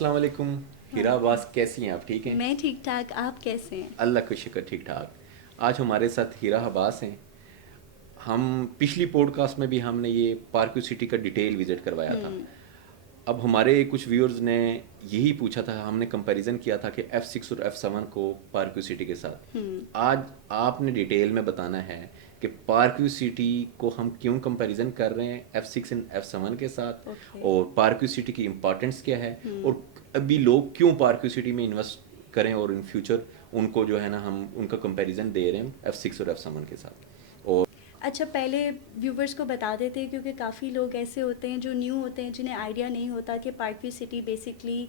السلام علیکم. ہیرا عباس کیسی ہیں آپ؟ ٹھیک ہیں؟ میں ٹھیک ٹھاک. آپ کیسے ہیں؟ اللہ کا شکر ٹھیک ٹھاک. آج ہمارے ساتھ ہیرا عباس ہیں. ہم پچھلی پوڈ کاسٹ میں بھی ہم نے یہ پارکیو سٹی کا ڈیٹیل وزٹ کروایا تھا. اب ہمارے کچھ ویورز نے یہی پوچھا تھا، ہم نے کمپیریزن کیا تھا کہ F6 اور F7 کو پارکیو سٹی کے ساتھ. آج آپ نے ڈیٹیل میں بتانا ہے کہ پارکیو سٹی کو ہم کیوں کمپیریزن کر رہے ہیں F6 اینڈ F7 کے ساتھ، اوکے. اور پارکیو سٹی کی امپارٹنس کیا ہے، اور ابھی لوگ کیوں پارکیو سٹی میں انویسٹ کریں، اور ان فیوچر ان کو جو ہے نا ہم ان کا کمپیریزن دے رہے ہیں F6 اور F7 کے ساتھ. اور اچھا، پہلے ویورز کو بتا دیتے ہیں کیونکہ کافی لوگ ایسے ہوتے ہیں جو نیو ہوتے ہیں، جنہیں آئیڈیا نہیں ہوتا کہ پارکیو سٹی بیسکلی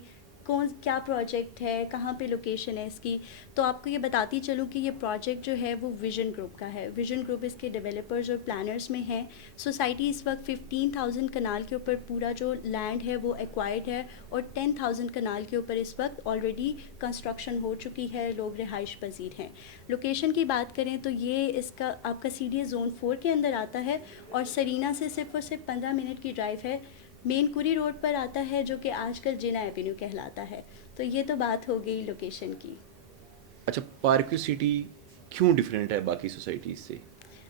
کیا پروجیکٹ ہے، کہاں پہ لوکیشن ہے اس کی. تو آپ کو یہ بتاتی چلوں کہ یہ پروجیکٹ جو ہے وہ ویژن گروپ کا ہے. ویژن گروپ اس کے ڈیولپرز اور پلانرز میں ہیں. سوسائٹی اس وقت 15,000 کنال کے اوپر پورا جو لینڈ ہے وہ ایکوائرڈ ہے، اور 10,000 کنال کے اوپر اس وقت آلریڈی کنسٹرکشن ہو چکی ہے، لوگ رہائش پذیر ہیں. لوکیشن کی بات کریں تو یہ اس کا آپ کا سی ڈی زون 4 کے اندر آتا ہے، اور سرینا سے صرف اور صرف 15 منٹ کی ڈرائیو ہے. مین کوری روڈ پر آتا ہے، جو کہ آج کل جینا ایونیو کہلاتا ہے. تو یہ تو بات ہو گئی لوکیشن کی. اچھا، پارکیو سٹی کیوں ڈفرینٹ ہے باقی سوسائٹیز سے؟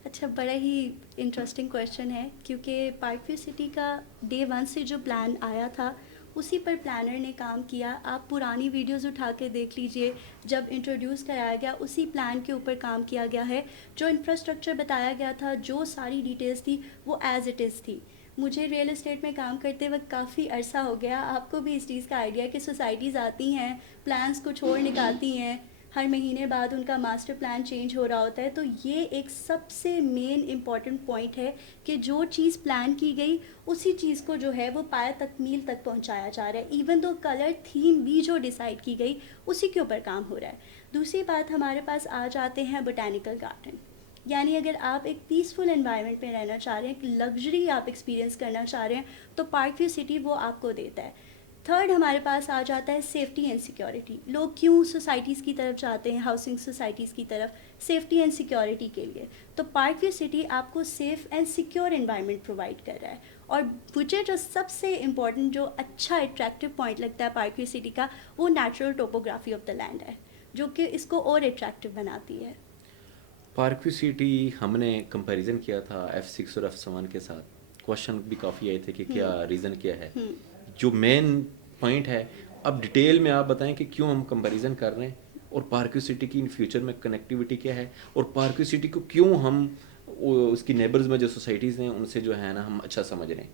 اچھا، بڑا ہی انٹرسٹنگ کویشچن ہے، کیونکہ پارکیو سٹی کا ڈے ون سے جو پلان آیا تھا اسی پر پلانر نے کام کیا. آپ پرانی ویڈیوز اٹھا کے دیکھ لیجئے، جب انٹروڈیوس کرایا گیا اسی پلان کے اوپر کام کیا گیا ہے. جو انفراسٹرکچر بتایا گیا تھا، جو ساری ڈیٹیلز تھی، وہ ایز اٹ از تھی. مجھے ریئل اسٹیٹ میں کام کرتے وقت کافی عرصہ ہو گیا. آپ کو بھی اس چیز کا آئیڈیا کہ سوسائٹیز آتی ہیں، پلانس کو چھوڑ نکالتی ہیں، ہر مہینے بعد ان کا ماسٹر پلان چینج ہو رہا ہوتا ہے. تو یہ ایک سب سے مین امپورٹنٹ پوائنٹ ہے کہ جو چیز پلان کی گئی اسی چیز کو جو ہے وہ پایہ تکمیل تک پہنچایا جا رہا ہے. ایون دو کلر تھیم بھی جو ڈیسائیڈ کی گئی اسی کے اوپر کام ہو رہا ہے. دوسری بات، ہمارے پاس آ جاتے ہیں بوٹینیکل گارڈن. یعنی اگر آپ ایک پیسفل انوائرمنٹ میں رہنا چاہ رہے ہیں، ایک لگژری آپ ایکسپیرینس کرنا چاہ رہے ہیں، تو پارکیو سٹی وہ آپ کو دیتا ہے. تھرڈ ہمارے پاس آ جاتا ہے سیفٹی اینڈ سیکیورٹی. لوگ کیوں سوسائٹیز کی طرف جاتے ہیں، ہاؤسنگ سوسائٹیز کی طرف؟ سیفٹی اینڈ سیکیورٹی کے لیے. تو پارکیو سٹی آپ کو safe and secure environment provide کر رہا ہے. اور مجھے جو سب سے امپورٹنٹ، جو اچھا اٹریکٹیو پوائنٹ لگتا ہے پارکیو سٹی کا، وہ natural topography of the land ہے، جو کہ اس کو اور اٹریکٹیو بناتی ہے. پارکیو سٹی ہم نے کمپیریزن کیا تھا F6 اور F7 کے ساتھ. کوشچن بھی کافی آئے تھے کہ کیا ریزن کیا ہے. جو مین پوائنٹ ہے، اب ڈیٹیل میں آپ بتائیں کہ کیوں ہم کمپیریزن کر رہے ہیں، اور پارکیو سٹی کی ان فیوچر میں کنیکٹیوٹی کیا ہے، اور پارکیو سٹی کو کیوں ہم اس کی نیبرز میں جو سوسائٹیز ہیں ان سے جو ہے نا ہم اچھا سمجھ رہے ہیں.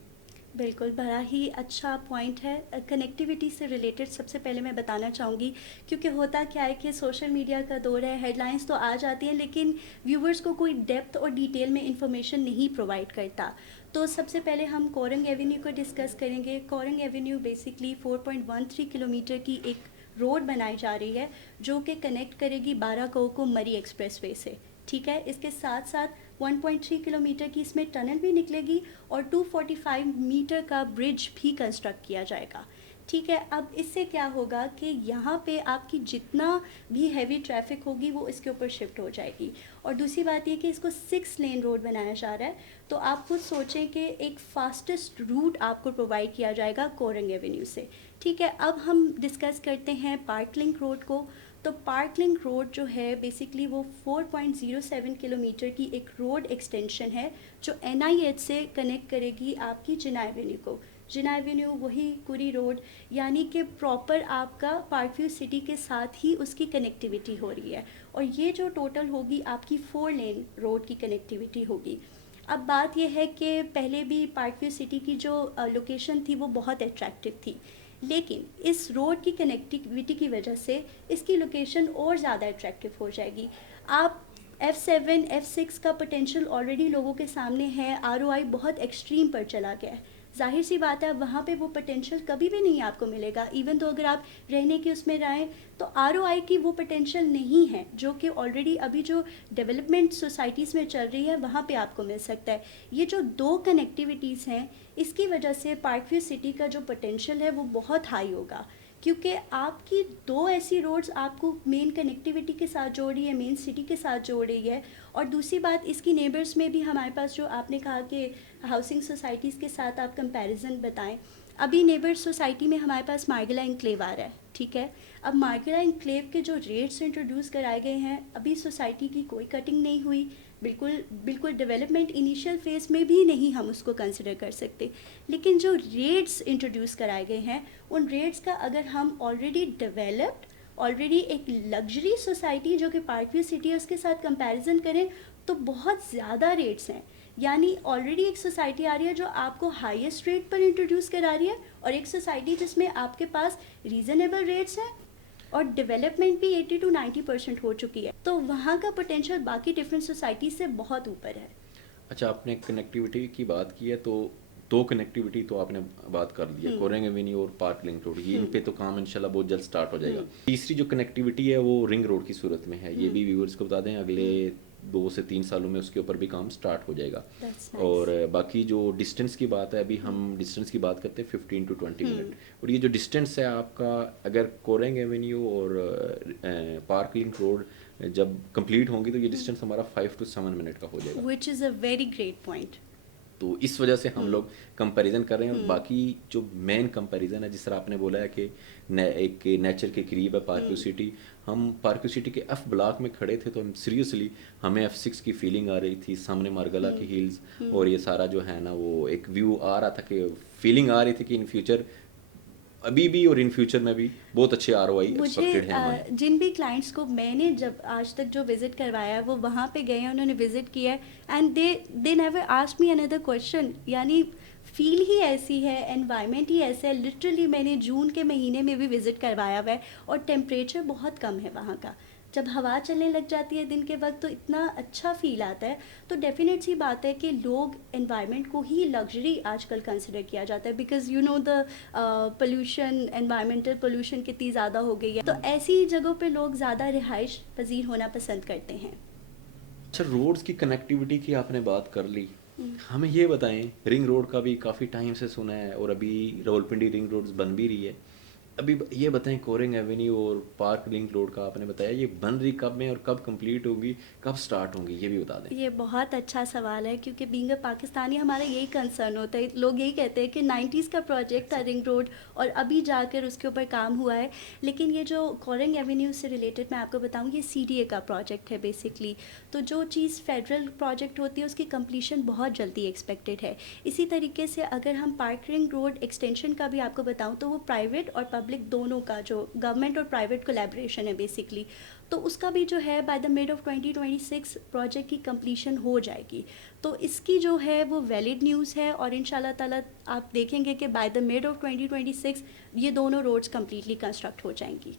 بالکل، بڑا ہی اچھا پوائنٹ ہے. کنیکٹیوٹی سے ریلیٹڈ سب سے پہلے میں بتانا چاہوں گی، کیونکہ ہوتا کیا ہے کہ سوشل میڈیا کا دور ہے، ہیڈ لائنس تو آ جاتی ہیں لیکن ویورز کو کوئی ڈیپتھ اور ڈیٹیل میں انفارمیشن نہیں پرووائڈ کرتا. تو سب سے پہلے ہم کورنگ ایونیو کو ڈسکس کریں گے. کورنگ ایونیو بیسکلی 4.13 کلومیٹر کی ایک روڈ بنائی جا رہی ہے، جو کہ کنیکٹ کرے گی بارہ کو مری ایکسپریس وے سے. ٹھیک ہے، اس کے ساتھ ساتھ 1.3 کلومیٹر کی اس میں ٹنل بھی نکلے گی، اور 245 میٹر کا برج بھی کنسٹرکٹ کیا جائے گا. ٹھیک ہے، اب اس سے کیا ہوگا کہ یہاں پہ آپ کی جتنا بھی ہیوی ٹریفک ہوگی وہ اس کے اوپر شفٹ ہو جائے گی. اور دوسری بات یہ کہ اس کو 6 لین روڈ بنایا جا رہا ہے. تو آپ خود سوچیں کہ ایک فاسٹسٹ روٹ آپ کو پرووائڈ کیا جائے گا کورنگ ایونیو سے. ٹھیک ہے، اب ہم ڈسکس کرتے ہیں پارک لنک روڈ کو. تو پارک لنک روڈ جو ہے بیسکلی وہ 4.07 کلومیٹر کی ایک روڈ ایکسٹینشن ہے، جو NIH سے کنیکٹ کرے گی آپ کی جنا ایونیو کو. جنا ایونیو وہی کوری روڈ، یعنی کہ پراپر آپ کا پارکیو سٹی کے ساتھ ہی اس کی کنیکٹیوٹی ہو رہی ہے. اور یہ جو ٹوٹل ہوگی آپ کی 4 لین روڈ کی کنیکٹیوٹی ہوگی. اب بات یہ ہے کہ پہلے بھی پارکیو سٹی کی جو لوکیشن تھی وہ بہت اٹریکٹیو تھی، لیکن اس روڈ کی کنیکٹیوٹی کی وجہ سے اس کی لوکیشن اور زیادہ اٹریکٹیو ہو جائے گی. آپ F7 F6 کا پوٹینشیل آلریڈی لوگوں کے سامنے ہے. ROI بہت ایکسٹریم پر چلا گیا ہے. ظاہر سی بات ہے وہاں پہ وہ پوٹینشیل کبھی بھی نہیں آپ کو ملے گا. ایون تو اگر آپ رہنے کی اس میں رہیں تو ROI کی وہ پوٹینشیل نہیں ہے جو کہ آلریڈی ابھی جو ڈیولپمنٹ سوسائٹیز میں چل رہی ہے وہاں پہ آپ کو مل سکتا ہے. یہ جو دو کنیکٹیوٹیز ہیں، اس کی وجہ سے پارکیو سٹی کا جو پوٹینشیل ہے وہ بہت ہائی ہوگا، کیونکہ آپ کی دو ایسی روڈز آپ کو مین کنیکٹیوٹی کے ساتھ جوڑ رہی ہے، مین سٹی کے ساتھ جوڑ رہی ہے. اور دوسری بات، اس کی نیبرز میں بھی ہمارے پاس جو آپ نے کہا کہ ہاؤسنگ سوسائٹیز کے ساتھ آپ کمپیریزن بتائیں. ابھی نیبر سوسائٹی میں ہمارے پاس مارگلا انکلیو آ رہا ہے, ٹھیک ہے. اب مارگلا انکلیو کے جو ریٹس انٹروڈیوس کرائے گئے ہیں, ابھی سوسائٹی کی کوئی کٹنگ نہیں ہوئی, بالکل ڈیولپمنٹ انیشیل فیز میں بھی نہیں ہم اس کو کنسیڈر کر سکتے. لیکن جو ریٹس انٹروڈیوس کرائے گئے ہیں, ان ریٹس کا اگر ہم آلریڈی ڈیولپڈ, آلریڈی ایک لگژری سوسائٹی جو کہ پارک ویو سٹی ہے اس کے ساتھ کمپیریزن کریں تو بہت زیادہ ریٹس ہیں. یعنی آلریڈی ایک سوسائٹی آ رہی ہے جو آپ کو ہائیسٹ ریٹ پر انٹروڈیوس کرا رہی ہے, اور ایک سوسائٹی جس میں آپ کے پاس ریزنیبل ریٹس ہیں اور ڈیولپمنٹ بھی 80 to 90% ہو چکی ہے. تو وہاں کا پوٹینشیل باقی ڈفرینٹ سوسائٹی سے بہت اوپر ہے. اچھا, آپ نے کنیکٹیوٹی کی بات کی ہے تو دو کنیکٹیوٹی تو آپ نے بات کر دی ہے, کورنگ ایونیو اور پارک لنک روڈ, یہ ان پہ تو کام انشاءاللہ بہت جلد سٹارٹ ہو جائے گا. تیسری جو کنیکٹیوٹی ہے وہ رنگ روڈ کی صورت میں ہے, یہ بھی ویورز کو بتا دیں اگلے 2 سے 3 سالوں میں اس کے اوپر بھی کام سٹارٹ ہو جائے گا. اور باقی جو ڈسٹینس کی بات ہے, ابھی ہم ڈسٹینس کی بات کرتے ہیں 15 to 20 منٹ, اور یہ جو ڈسٹینس ہے آپ کا اگر کورنگ ایونیو اور پارک لنک روڈ جب کمپلیٹ ہوں گی تو یہ ڈسٹینس ہمارا 5 to 7 منٹ کا ہو جائے گا, which is a very great point. تو اس وجہ سے ہم لوگ کمپیریزن کر رہے ہیں. اور باقی جو مین کمپیریزن ہے, جس طرح آپ نے بولا ہے کہ ایک نیچر کے قریب ہے پارک ویو سٹی, ہم پارک ویو سٹی کے ایف بلاک میں کھڑے تھے تو ہم سیریسلی ہمیں F6 کی فیلنگ آ رہی تھی, سامنے مارگلا کی ہلز اور یہ سارا جو ہے نا وہ ایک ویو آ رہا تھا, کہ فیلنگ آ رہی تھی کہ ان فیوچر ابھی بھی اور ان فیوچر میں بھی بہت اچھے ROI ایکسپیکٹڈ ہیں ہمارے. جن بھی کلائنٹس کو میں نے جب آج تک جو وزٹ کروایا ہے وہ وہاں پہ گئے ہیں, انہوں نے وزٹ کیا ہے, and they never ask me another question. یعنی فیل ہی ایسی ہے, انوائرمنٹ ہی ایسا ہے. لٹرلی میں نے جون کے مہینے میں بھی وزٹ کروایا ہوا ہے, اور ٹیمپریچر بہت کم ہے وہاں کا. جب ہوا چلنے لگ جاتی ہے دن کے وقت تو اتنا اچھا فیل آتا ہے. تو ڈیفینیٹ سی بات ہے کہ لوگ انوائرمنٹ کو ہی لگژری آج کل کنسیڈر کیا جاتا ہے, because you know the pollution, environmental pollution کتنی زیادہ ہو گئی ہے, تو ایسی جگہوں پہ لوگ زیادہ رہائش پذیر ہونا پسند کرتے ہیں. اچھا, روڈز کی کنیکٹیوٹی کی آپ نے بات کر لی, ہمیں یہ بتائیں رنگ روڈ کا بھی کافی ٹائم سے سنا ہے اور ابھی راولپنڈی رنگ روڈز بن بھی رہی ہے. ابھی یہ بتائیں کورنگ ایونیو اور پارک لنک روڈ کا آپ نے بتایا, یہ بن رہی کب میں اور کب کمپلیٹ ہوگی, کب سٹارٹ ہوں گی, یہ بھی بتا دیں. یہ بہت اچھا سوال ہے, کیونکہ بینگ اے پاکستانی ہمارا یہی کنسرن ہوتا ہے. لوگ یہی کہتے ہیں کہ 90s کا پروجیکٹ تھا رنگ روڈ اور ابھی جا کر اس کے اوپر کام ہوا ہے. لیکن یہ جو کورنگ ایونیو سے ریلیٹڈ میں آپ کو بتاؤں, یہ CDA کا پروجیکٹ ہے بیسکلی. تو جو چیز فیڈرل پروجیکٹ ہوتی ہے اس کی کمپلیشن بہت جلدی ایکسپیکٹڈ ہے. اسی طریقے سے اگر ہم پارک رنگ روڈ ایکسٹینشن کا بھی آپ کو بتاؤں تو وہ پرائیویٹ اور پبلک دونوں کا, جو گورنمنٹ اور پرائیویٹ کولیبریشن ہے بیسکلی, تو اس کا بھی جو ہے by the mid of 2026 project کی کمپلیشن ہو جائے گی. تو اس کی جو ہے وہ ویلڈ نیوز ہے, اور ان شاء اللہ تعالیٰ آپ دیکھیں گے کہ بائی دا مڈ آف 2026 یہ دونوں روڈز کمپلیٹلی کنسٹرکٹ ہو جائیں گی.